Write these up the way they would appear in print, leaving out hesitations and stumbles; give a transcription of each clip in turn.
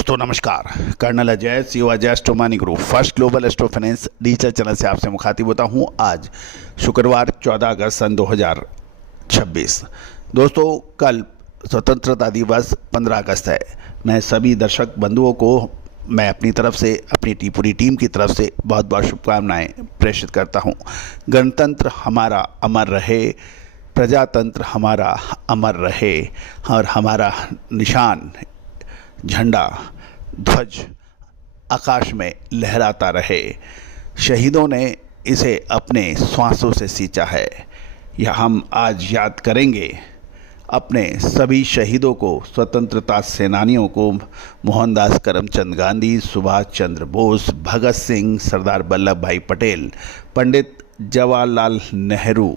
दोस्तों नमस्कार। Colonel Ajay CO Ajay astromoney group first global astro finance digital channel से आपसे मुखातिब होता हूं। आज शुक्रवार 14 अगस्त सन 2026। दोस्तों कल स्वतंत्रता दिवस 15 अगस्त है। मैं सभी दर्शक बंधुओं को मैं अपनी तरफ से अपनी पूरी टीम की तरफ से बहुत बहुत शुभकामनाएं प्रेषित करता हूं। गणतंत्र हमारा अमर रहे, प्रजातंत्र हमारा अमर रहे और हमारा निशान झंडा ध्वज आकाश में लहराता रहे। शहीदों ने इसे अपने श्वासों से सींचा है। यह हम आज याद करेंगे अपने सभी शहीदों को, स्वतंत्रता सेनानियों को, मोहनदास करमचंद गांधी, सुभाष चंद्र बोस, भगत सिंह, सरदार वल्लभ भाई पटेल, पंडित जवाहरलाल नेहरू,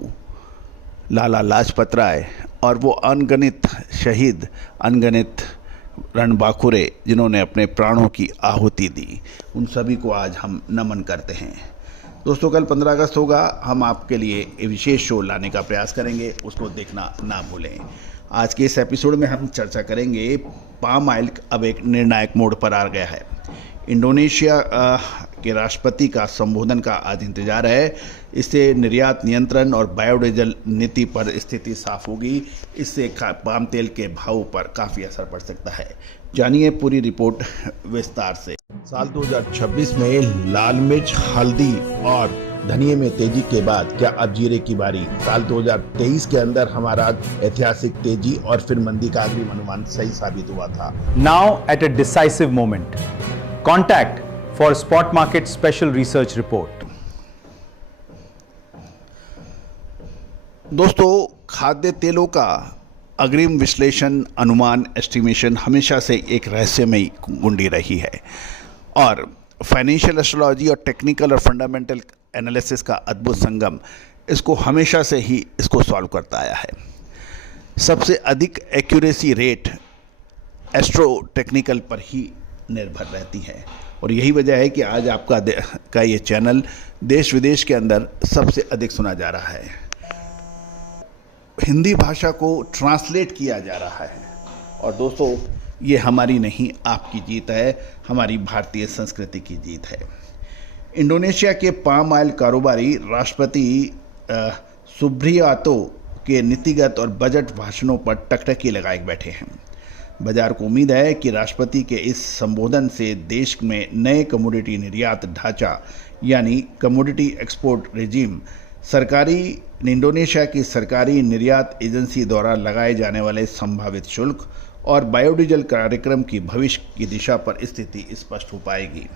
लाला लाजपत राय और वो अनगिनत शहीद, अनगिनत रणबांकुरे जिन्होंने अपने प्राणों की आहुति दी, उन सभी को आज हम नमन करते हैं। दोस्तों कल 15 अगस्त होगा, हम आपके लिए एक विशेष शो लाने का प्रयास करेंगे, उसको देखना ना भूलें। आज के इस एपिसोड में हम चर्चा करेंगे पाम ऑयल अब एक निर्णायक मोड़ पर आ गया है। इंडोनेशिया के राष्ट्रपति का संबोधन का आज इंतजार है। इससे निर्यात नियंत्रण और बायोडीजल नीति पर स्थिति साफ होगी। इससे पाम तेल के भाव पर काफ़ी असर पड़ सकता है। जानिए पूरी रिपोर्ट विस्तार से। साल 2026 में लाल मिर्च, हल्दी और धनिये में तेजी के बाद क्या अब जीरे की बारी? साल 2023 के अंदर हमारा ऐतिहासिक तेजी और फिर मंदी का अग्रिम अनुमान सही साबित हुआ था। Now at a decisive moment, contact for spot market special research report. दोस्तों खाद्य तेलों का अग्रिम विश्लेषण, अनुमान, एस्टिमेशन हमेशा से एक रहस्यमयी कुंडी रही है और फाइनेंशियल एस्ट्रोलॉजी और टेक्निकल और फंडामेंटल एनालिसिस का अद्भुत संगम इसको हमेशा से ही इसको सॉल्व करता आया है। सबसे अधिक एक्यूरेसी रेट एस्ट्रो टेक्निकल पर ही निर्भर रहती है और यही वजह है कि आज आपका ये चैनल देश विदेश के अंदर सबसे अधिक सुना जा रहा है। हिंदी भाषा को ट्रांसलेट किया जा रहा है और दोस्तों ये हमारी नहीं आपकी जीत है, हमारी भारतीय संस्कृति की जीत है। इंडोनेशिया के पाम ऑयल कारोबारी राष्ट्रपति सुब्रियातो के नीतिगत और बजट भाषणों पर टकटकी लगाए बैठे हैं। बाजार को उम्मीद है कि राष्ट्रपति के इस संबोधन से देश में नए कमोडिटी निर्यात ढांचा यानी कमोडिटी एक्सपोर्ट रेजिम, इंडोनेशिया की सरकारी निर्यात एजेंसी द्वारा लगाए जाने वाले संभावित शुल्क और बायोडीजल कार्यक्रम की भविष्य की दिशा पर स्थिति स्पष्ट हो पाएगी।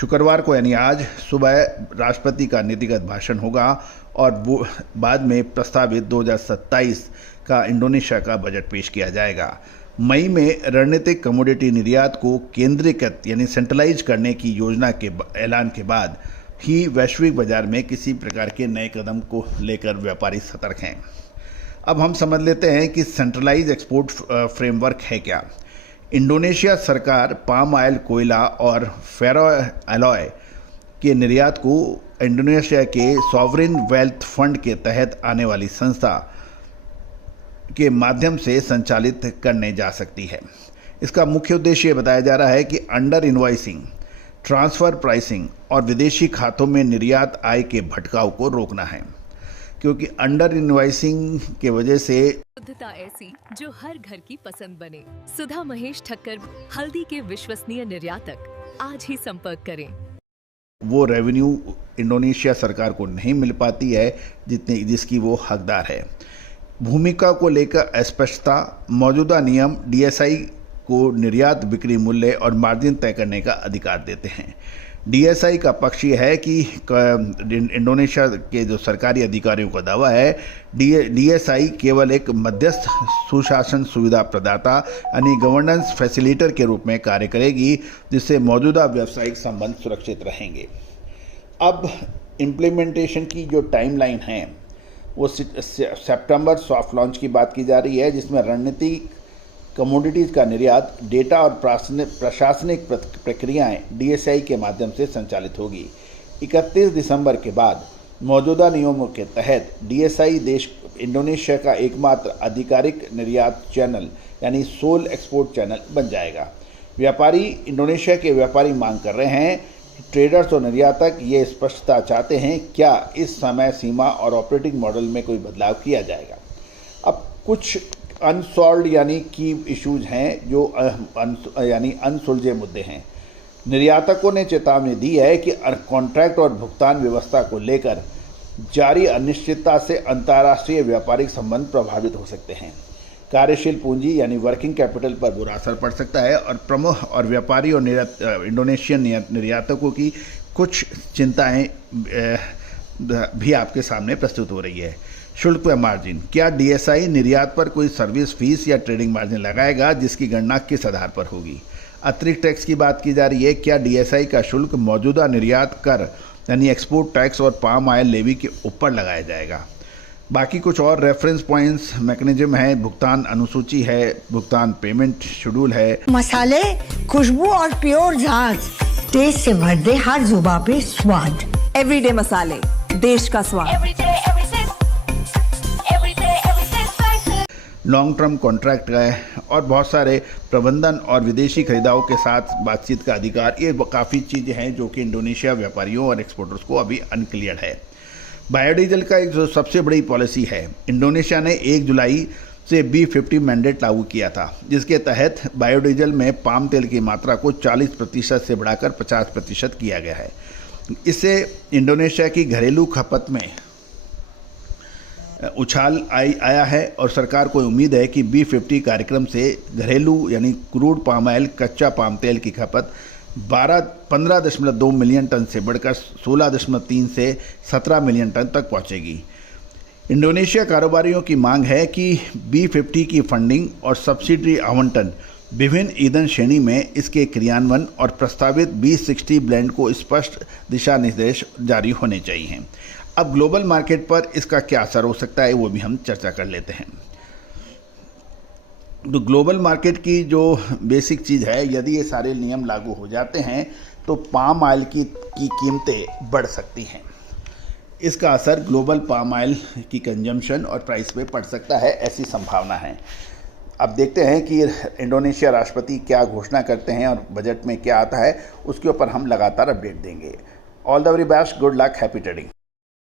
शुक्रवार को यानी आज सुबह राष्ट्रपति का नीतिगत भाषण होगा और वो बाद में प्रस्तावित 2027 का इंडोनेशिया का बजट पेश किया जाएगा। मई में रणनीतिक कमोडिटी निर्यात को केंद्रीकृत यानी सेंट्रलाइज करने की योजना के ऐलान के बाद ही वैश्विक बाजार में किसी प्रकार के नए कदम को लेकर व्यापारी सतर्क हैं। अब हम समझ लेते हैं कि सेंट्रलाइज एक्सपोर्ट फ्रेमवर्क है क्या। इंडोनेशिया सरकार पाम ऑयल, कोयला और फेरो एलॉय के निर्यात को इंडोनेशिया के सॉवरिन वेल्थ फंड के तहत आने वाली संस्था के माध्यम से संचालित करने जा सकती है। इसका मुख्य उद्देश्य बताया जा रहा है कि अंडर इनवॉइसिंग, ट्रांसफ़र प्राइसिंग और विदेशी खातों में निर्यात आय के भटकाव को रोकना है, क्योंकि अंडर इनवॉइसिंग के वजह से शुद्धता ऐसी जो हर घर की पसंद बने। सुधा महेश ठक्कर, हल्दी के विश्वसनीय निर्यातक। आज ही संपर्क करें। वो रेवेन्यू इंडोनेशिया सरकार को नहीं मिल पाती है जिसकी वो हकदार है। भूमिका को लेकर अस्पष्टता, मौजूदा नियम डीएसआई को निर्यात बिक्री मूल्य और मार्जिन तय करने का अधिकार देते हैं। डीएसआई का पक्ष यह है कि इंडोनेशिया के जो सरकारी अधिकारियों का दावा है, डीएसआई केवल एक मध्यस्थ सुशासन सुविधा प्रदाता यानी गवर्नेंस फैसिलिटेटर के रूप में कार्य करेगी, जिससे मौजूदा व्यावसायिक संबंध सुरक्षित रहेंगे। अब इम्प्लीमेंटेशन की जो टाइमलाइन है वो सितंबर सॉफ्ट लॉन्च की बात की जा रही है, जिसमें रणनीतिक कमोडिटीज़ का निर्यात, डेटा और प्रशासनिक प्रक्रियाएं डीएसआई के माध्यम से संचालित होगी। 31 दिसंबर के बाद मौजूदा नियमों के तहत डीएसआई इंडोनेशिया का एकमात्र आधिकारिक निर्यात चैनल यानी सोल एक्सपोर्ट चैनल बन जाएगा। व्यापारी इंडोनेशिया के व्यापारी मांग कर रहे हैं। ट्रेडर्स और निर्यातक ये स्पष्टता चाहते हैं क्या इस समय सीमा और ऑपरेटिंग मॉडल में कोई बदलाव किया जाएगा। अब कुछ अनसॉल्व्ड यानी की इश्यूज हैं जो यानी अनसुलझे मुद्दे हैं। निर्यातकों ने चेतावनी दी है कि कॉन्ट्रैक्ट और भुगतान व्यवस्था को लेकर जारी अनिश्चितता से अंतर्राष्ट्रीय व्यापारिक संबंध प्रभावित हो सकते हैं। कार्यशील पूंजी यानी वर्किंग कैपिटल पर बुरा असर पड़ सकता है और प्रमुख और व्यापारी और इंडोनेशियन निर्यातकों की कुछ चिंताएं भी आपके सामने प्रस्तुत हो रही है। शुल्क व मार्जिन, क्या डीएसआई निर्यात पर कोई सर्विस फीस या ट्रेडिंग मार्जिन लगाएगा, जिसकी गणना किस आधार पर होगी। अतिरिक्त टैक्स की बात की जा रही है, क्या डीएसआई का शुल्क मौजूदा निर्यात कर यानी एक्सपोर्ट टैक्स और पाम ऑयल लेवी के ऊपर लगाया जाएगा। बाकी कुछ और रेफरेंस पॉइंट्स मैकेनिज्म है, भुगतान अनुसूची है, भुगतान पेमेंट शेड्यूल है। मसाले, खुशबू और प्योर झांझ, टेस्ट से भर दे हर जुबां पे स्वाद। एवरीडे मसाले, देश का स्वाद। लॉन्ग टर्म कॉन्ट्रैक्ट है और बहुत सारे प्रबंधन और विदेशी खरीदारों के साथ बातचीत का अधिकार, ये काफ़ी चीज़ें हैं जो कि इंडोनेशिया व्यापारियों और एक्सपोर्टर्स को अभी अनक्लियर है। बायोडीजल का एक जो सबसे बड़ी पॉलिसी है, इंडोनेशिया ने 1 जुलाई से B50 मैंडेट लागू किया था, जिसके तहत बायोडीजल में पाम तेल की मात्रा को 40% से बढ़ाकर 50% किया गया है। इससे इंडोनेशिया की घरेलू खपत में उछाल आया है और सरकार को उम्मीद है कि B50 कार्यक्रम से घरेलू यानी क्रूड पाम ऑयल, कच्चा पाम तेल की खपत 15.2 मिलियन टन से बढ़कर 16.3 से 17 मिलियन टन तक पहुंचेगी। इंडोनेशिया कारोबारियों की मांग है कि B50 की फंडिंग और सब्सिडी आवंटन विभिन्न ईंधन श्रेणी में इसके क्रियान्वयन और प्रस्तावित B60 ब्लेंड को स्पष्ट दिशा निर्देश जारी होने चाहिए। अब ग्लोबल मार्केट पर इसका क्या असर हो सकता है वो भी हम चर्चा कर लेते हैं। तो ग्लोबल मार्केट की जो बेसिक चीज़ है, यदि ये सारे नियम लागू हो जाते हैं तो पाम ऑयल की कीमतें बढ़ सकती हैं। इसका असर ग्लोबल पाम ऑयल की कंजम्पशन और प्राइस पे पड़ सकता है, ऐसी संभावना है। अब देखते हैं कि इंडोनेशिया राष्ट्रपति क्या घोषणा करते हैं और बजट में क्या आता है, उसके ऊपर हम लगातार अपडेट देंगे। All the very best, good luck, happy trading.